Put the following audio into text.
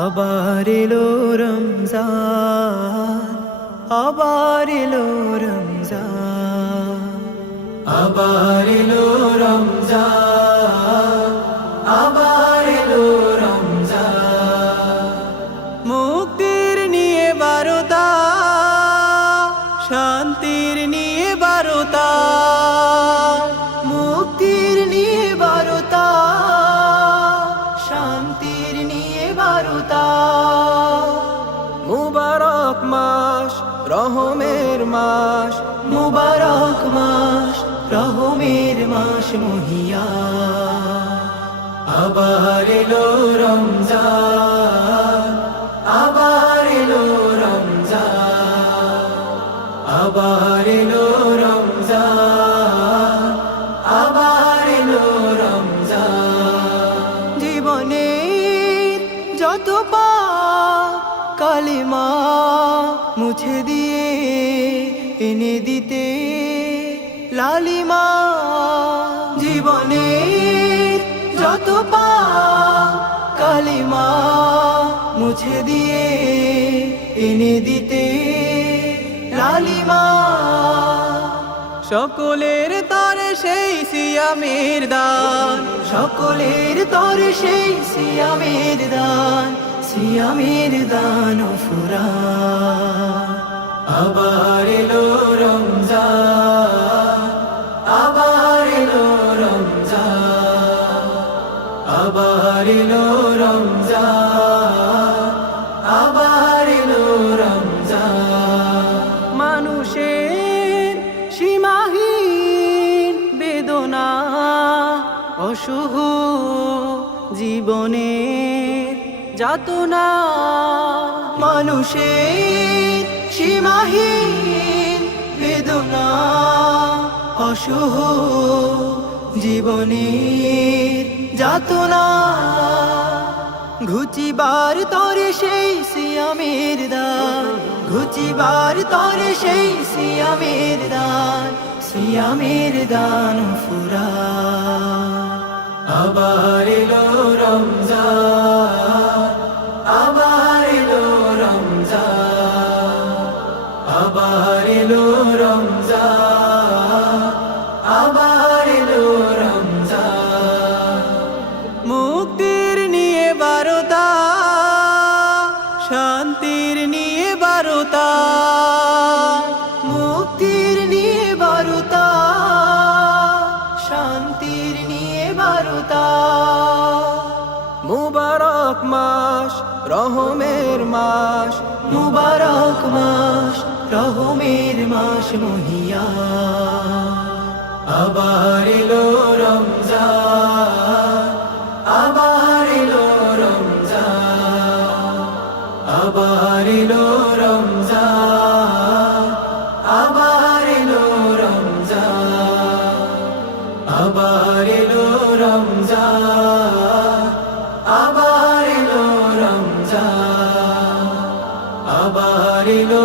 আবার এলো রমজান, আবার এলো রমজান, আবার এলো রমজান, আবার এলো রমজান। মুক্তির নিয়ে বারতা, শান্তির নিয়ে বারতা, মুক্তির নিয়ে বারতা, শান্তির নিয়ে বারতা। মুবারক মাস, রহমের মাস, মুবারক মাস, রহমের মাস মহিয়ান। আবার এলো রমজান, আবার এলো রমজান, আবার এলো রমজান, আবার এলো রমজান। জীবনের যত পাপ কালিমা মুছে দিয়ে এনে দিতে লালিমা। জীবনের যত পাপ কালিমা মুছে দিয়ে এনে দিতে লালিমা। সকলের তরে সেই সিয়ামের দান, সকলের তরে সেই সিয়ামের দান, সিয়ামের দান ফুরান। আবার এলো রমজান, আবার এলো রমজান, আবার এলো রমজান, আবার এলো রমজান। মানুষের সীমাহীন বেদনা, অসহ জীবনের যাতনা। মানুষের সীমাহীন বেদনা, অসহ জীবনের যাতনা। ঘুচিবার তরে সেই সিয়ামের দান, ঘুচিবার তরে সেই সিয়ামের দান, সিয়ামের দান ফুরান। আবার এলো রমজান, আবার এলো রমজান, আবার এলো রমজান, আবার এলো রমজান। মুক্তির নিয়ে বারতা, শান্তির নিয়ে বারতা, মুক্তির নিয়ে বারতা, শান্তির নিয়ে বারতা। মুবারক মাস, রহমের মাস, মুবারক মাস, রহমের মাস মহিয়ান। আবার এলো রমজান, আবার এলো রমজান, আবার এলো রমজান, আবার এলো রমজান, আবার এলো রমজান, আবার এলো রমজান, আবার এলো